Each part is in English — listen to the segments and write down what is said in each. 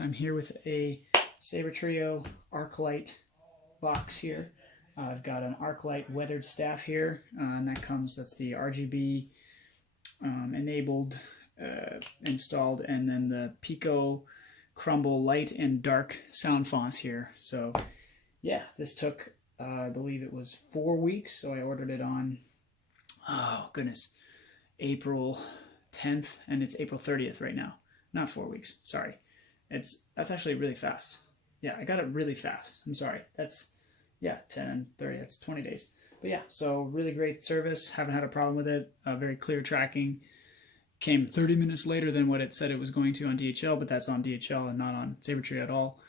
I'm here with a Sabertrio Arclyte box here. I've got an Arclyte weathered staff here, and that's the RGB enabled, installed, and then the pico, crumble, light and dark sound fonts here. So yeah, this took, I believe it was 4 weeks, so I ordered it on, oh goodness, April 10th, and it's April 30th right now. Not 4 weeks, sorry. That's actually really fast. Yeah, I got it really fast. I'm sorry. That's, yeah, 10 and 30, that's 20 days. But yeah, so really great service. Haven't had a problem with it. Very clear tracking. Came 30 minutes later than what it said it was going to on DHL, but that's on DHL and not on Sabertrio at all.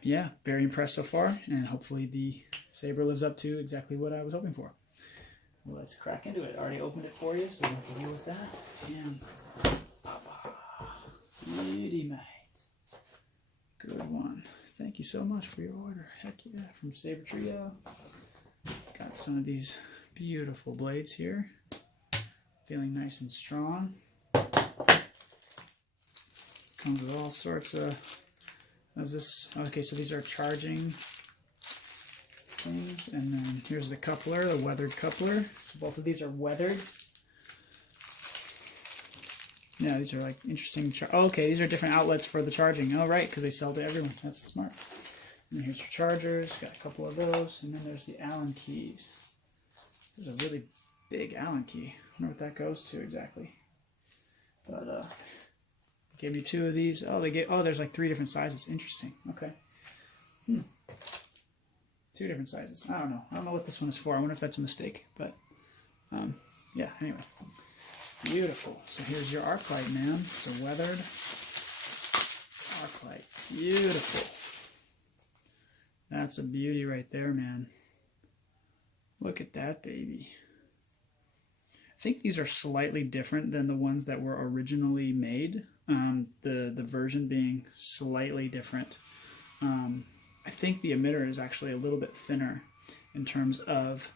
Yeah, very impressed so far, and hopefully the Saber lives up to exactly what I was hoping for. Well, let's crack into it. I already opened it for you, so we'll deal with that. And beauty mate. Good one. Thank you so much for your order. Heck yeah, from Sabertrio. Got some of these beautiful blades here. Feeling nice and strong. Comes with all sorts of... How's this? Okay, so these are charging things. And then here's the coupler, the weathered coupler. So both of these are weathered. Yeah, these are like interesting. Oh, okay, these are different outlets for the charging. Oh, right, because they sell to everyone. That's smart. And here's your chargers. Got a couple of those. And then there's the Allen keys. This is a really big Allen key. I wonder what that goes to exactly. But gave me 2 of these. Oh, there's like 3 different sizes. Interesting. Okay. 2 different sizes. I don't know. I don't know what this one is for. I wonder if that's a mistake. But yeah. Anyway. Beautiful. So here's your Arclyte, man. It's a weathered Arclyte. Beautiful. That's a beauty right there, man. Look at that baby. I think these are slightly different than the ones that were originally made. The version being slightly different. I think the emitter is actually a little bit thinner in terms of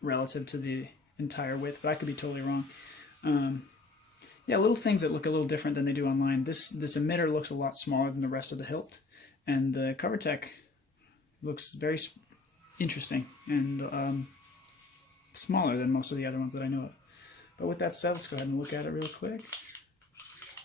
relative to the entire width, but I could be totally wrong. Yeah, little things that look a little different than they do online. This emitter looks a lot smaller than the rest of the hilt, and the cover tech looks very interesting and smaller than most of the other ones that I know of. But with that said, let's go ahead and look at it real quick.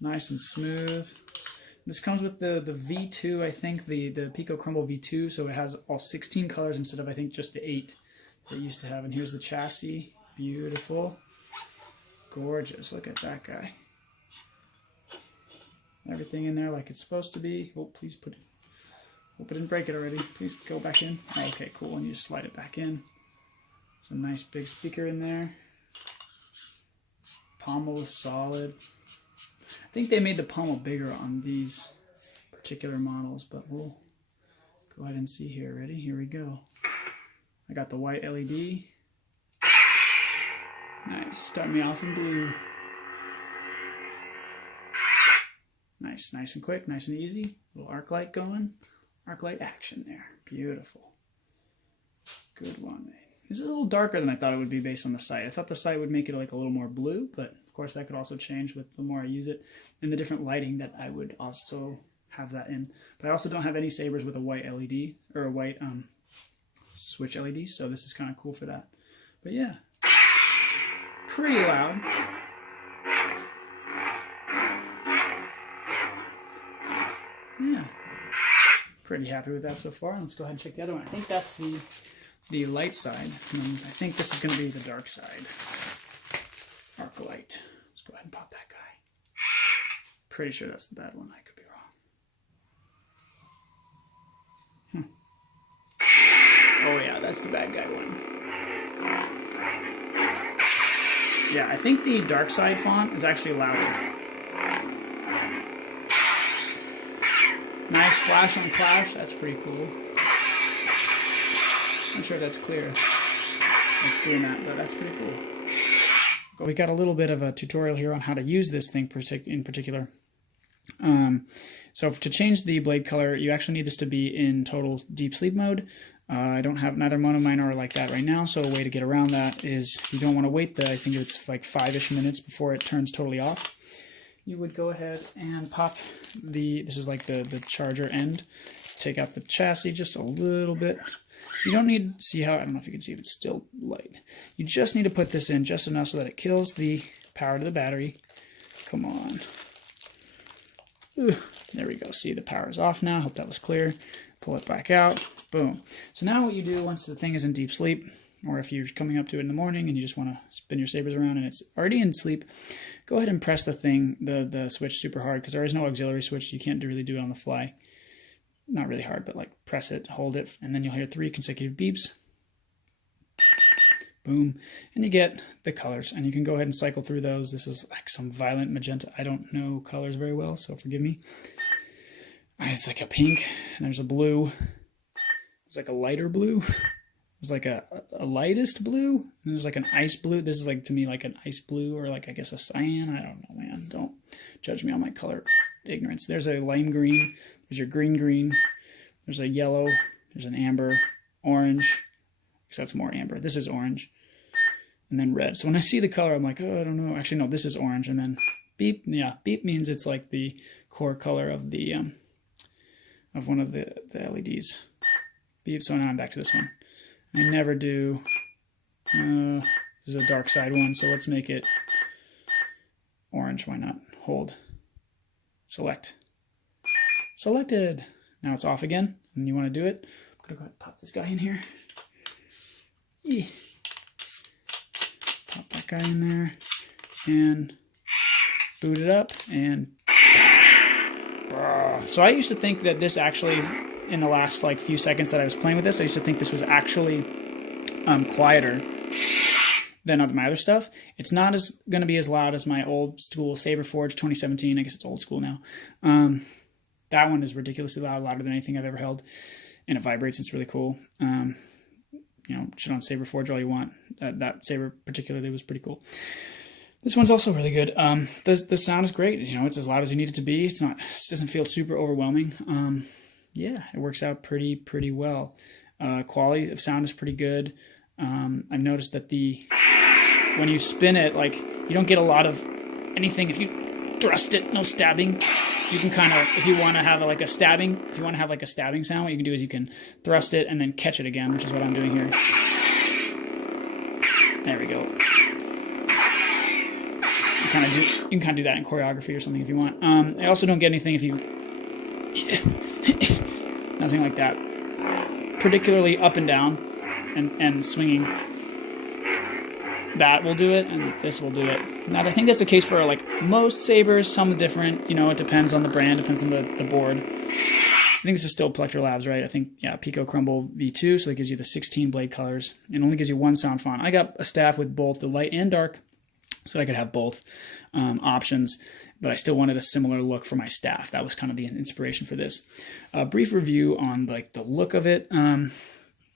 Nice and smooth. This comes with the V2, I think, the Pico Crumble V2, so it has all 16 colors instead of, I think, just the 8 that it used to have. And here's the chassis. Beautiful. Gorgeous. Look at that guy. Everything in there like it's supposed to be. Oh, please put it. Hope I didn't break it already. Please go back in. Oh, okay, cool. And you just slide it back in. It's a nice big speaker in there. Pommel is solid. I think they made the pommel bigger on these particular models, but we'll go ahead and see here. Ready? Here we go. I got the white LED. Nice. Start me off in blue. Nice. Nice and quick. Nice and easy. Little Arclyte going. Arclyte action there. Beautiful. Good one, mate. This is a little darker than I thought it would be based on the sight. I thought the sight would make it like a little more blue, but of course that could also change with the more I use it. And the different lighting that I would also have that in. But I also don't have any sabers with a white LED, or a white switch LED, so this is kind of cool for that. But yeah. Pretty loud. Yeah. Pretty happy with that so far. Let's go ahead and check the other one. I think that's the light side. And I think this is going to be the dark side. Arclyte. Let's go ahead and pop that guy. Pretty sure that's the bad one. I could be wrong. Oh yeah, that's the bad guy one. Yeah, I think the dark side font is actually louder. Nice flash on clash, that's pretty cool. Not sure if that's clear. It's doing that, but that's pretty cool. We got a little bit of a tutorial here on how to use this thing in particular. So to change the blade color, you actually need this to be in total deep sleep mode. I don't have, neither one of mine are like that right now, so a way to get around that is you don't want to wait I think it's like 5-ish minutes before it turns totally off. you would go ahead and pop this is like the charger end. Take out the chassis just a little bit. You don't need, see how, I don't know if you can see if it's still light. You just need to put this in just enough so that it kills the power to the battery. Come on. Ugh, there we go. See, the power is off now. Hope that was clear. Pull it back out. Boom. So now what you do once the thing is in deep sleep, or if you're coming up to it in the morning and you just want to spin your sabers around and it's already in sleep, go ahead and press the thing, the switch super hard, because there is no auxiliary switch. You can't really do it on the fly. Not really hard, but like press it, hold it, and then you'll hear 3 consecutive beeps. Boom. And you get the colors, and you can go ahead and cycle through those. This is like some violent magenta. I don't know colors very well, so forgive me. It's like a pink, and there's a blue. It's like a lighter blue. There's like a lightest blue, and there's like an ice blue. This is like, to me, like an ice blue, or like, I guess, a cyan. I don't know, man. Don't judge me on my color ignorance. There's a lime green. There's your green. There's a yellow. There's an amber, orange. Because that's more amber. This is orange. And then red. So when I see the color, I'm like, oh, I don't know. Actually, no, this is orange. And then beep. Yeah, beep means it's like the core color of the of one of the LEDs. Beep. So now I'm back to this one. I never do. This is a dark side one. So let's make it orange. Why not? Hold. Select. Selected. Now it's off again, and you want to do it. I'm gonna go ahead and pop this guy in here. Pop that guy in there, and boot it up, and so I used to think that this actually, in the last like few seconds that I was playing with this, I used to think this was actually quieter than my other stuff. It's not going to be as loud as my old school Saberforge 2017. I guess it's old school now. That one is ridiculously loud, louder than anything I've ever held, and it vibrates. It's really cool. You know, shit on Saberforge all you want. That Saber particularly was pretty cool. This one's also really good. The sound is great. You know, it's as loud as you need it to be. It's not. It doesn't feel super overwhelming. Yeah, it works out pretty well. Quality of sound is pretty good. I've noticed that when you spin it, like, you don't get a lot of anything. If you thrust it, no stabbing. You can kind of, if you want to have like a stabbing sound, what you can do is you can thrust it and then catch it again, which is what I'm doing here. There we go. You can kind of do that in choreography or something if you want. I also don't get anything if you nothing like that. Particularly up and down and swinging. That will do it, and this will do it. Now, I think that's the case for like most sabers. Some different, you know, it depends on the brand, depends on the board. I think this is still Plectro Labs, right? I think, yeah, Pico Crumble V2, so that gives you the 16 blade colors, and only gives you one sound font. I got a staff with both the light and dark, so I could have both options, but I still wanted a similar look for my staff. That was kind of the inspiration for this. A brief review on like the look of it.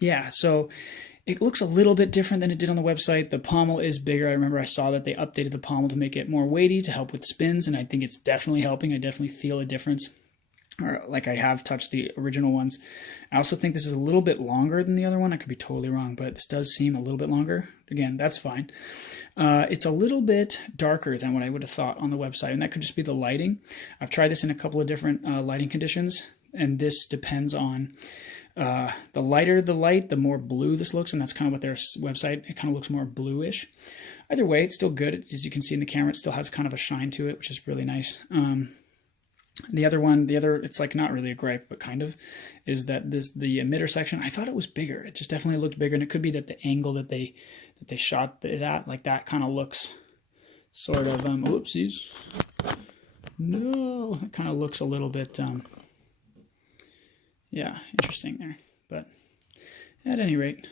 Yeah, so it looks a little bit different than it did on the website. The pommel is bigger. I remember I saw that they updated the pommel to make it more weighty to help with spins, and I think it's definitely helping. I definitely feel a difference, or like I have touched the original ones. I also think this is a little bit longer than the other one. I could be totally wrong, but this does seem a little bit longer. Again, that's fine. It's a little bit darker than what I would have thought on the website, and that could just be the lighting. I've tried this in a couple of different lighting conditions, and this depends on the lighter the light, the more blue this looks, and that's kind of what their website, it kind of looks more bluish. Either way, it's still good. As you can see in the camera, it still has kind of a shine to it, which is really nice. The other, it's like not really a gripe, but kind of, is that the emitter section, I thought it was bigger. It just definitely looked bigger, and it could be that the angle that they shot it at, like that kind of looks sort of, whoopsies. No, it kind of looks a little bit, yeah, interesting there. But at any rate,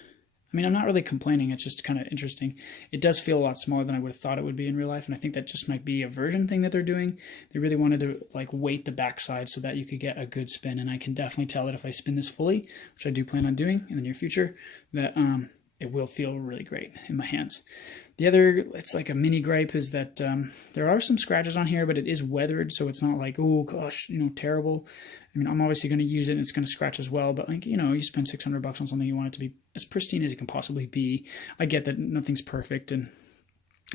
I mean, I'm not really complaining. It's just kind of interesting. It does feel a lot smaller than I would have thought it would be in real life, and I think that just might be a version thing that they're doing. They really wanted to like weight the backside so that you could get a good spin, and I can definitely tell that if I spin this fully, which I do plan on doing in the near future, that it will feel really great in my hands. The other, it's like a mini gripe, is that there are some scratches on here, but it is weathered, so it's not like, oh gosh, you know, terrible. I mean, I'm obviously going to use it, and it's going to scratch as well, but like, you know, you spend $600 on something, you want it to be as pristine as it can possibly be. I get that nothing's perfect and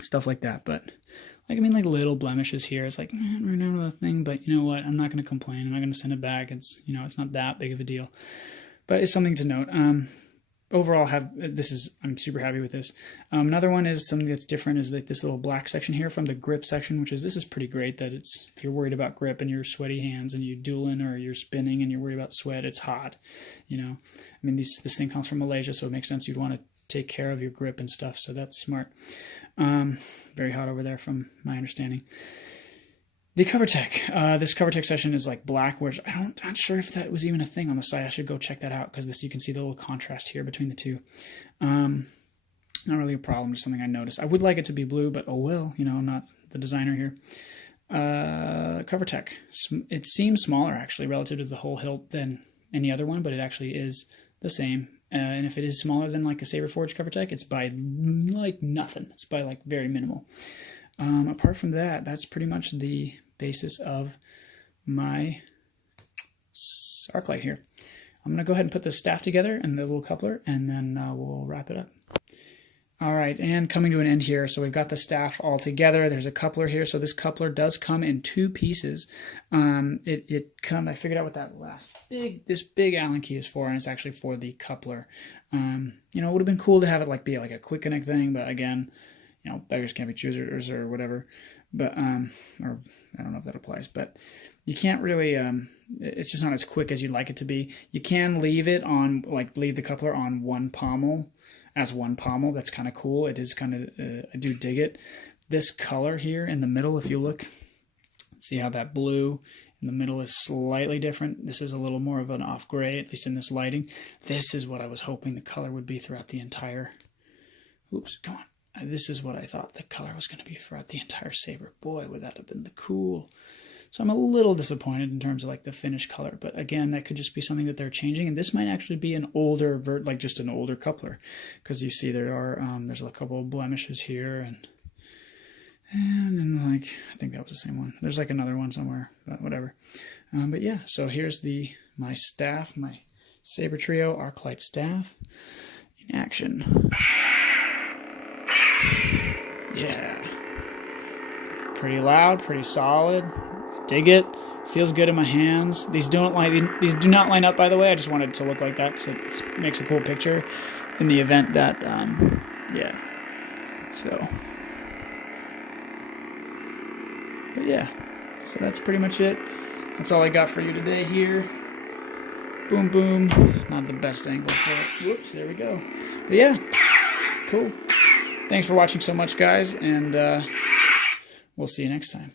stuff like that, but like, I mean, like little blemishes here. It's like, I don't remember the thing, but you know what? I'm not going to complain. I'm not going to send it back. It's, you know, it's not that big of a deal, but it's something to note. Overall, I'm super happy with this. Another one is something that's different is like this little black section here from the grip section, this is pretty great that it's, if you're worried about grip and your sweaty hands and you dueling or you're spinning and you're worried about sweat, it's hot, you know. I mean, this thing comes from Malaysia, so it makes sense you'd want to take care of your grip and stuff, so that's smart. Very hot over there from my understanding. The CoverTech. This CoverTech session is like black, which not sure if that was even a thing on the site. I should go check that out because you can see the little contrast here between the two. Not really a problem, just something I noticed. I would like it to be blue, but oh well, you know, I'm not the designer here. CoverTech. It seems smaller actually relative to the whole hilt than any other one, but it actually is the same. And if it is smaller than like a Saberforge CoverTech, it's by like nothing. It's by like very minimal. Apart from that, that's pretty much the basis of my Arclyte here. I'm going to go ahead and put the staff together and the little coupler, and then we'll wrap it up. All right, and coming to an end here. So we've got the staff all together. There's a coupler here. So this coupler does come in 2 pieces. I figured out what this big Allen key is for, and it's actually for the coupler. You know, it would have been cool to have it be like a quick connect thing, but again, you know, beggars can't be choosers or whatever. But or I don't know if that applies, but you can't really. It's just not as quick as you'd like it to be. You can leave it on, leave the coupler on one pommel. That's kind of cool. It is kind of, I do dig it. This color here in the middle, if you look, see how that blue in the middle is slightly different. This is a little more of an off gray, at least in this lighting. This is what I was hoping the color would be throughout the entire, oops, come on. This is what I thought the color was going to be throughout the entire saber. Boy, would that have been cool. So I'm a little disappointed in terms of the finished color, but again, that could just be something that they're changing, and this might actually be an older just an older coupler, because you see there's a couple of blemishes here, and then I think that was the same one. There's another one somewhere, but whatever. But yeah, so here's my staff, my Sabertrio Arclyte staff in action. Yeah, pretty loud, pretty solid. Dig it. Feels good in my hands. These do not line up, by the way. I just wanted it to look like that because it makes a cool picture in the event that, yeah. So, but yeah. So that's pretty much it. That's all I got for you today here. Boom, boom. Not the best angle for it. Whoops, there we go. But yeah, cool. Thanks for watching so much, guys, and we'll see you next time.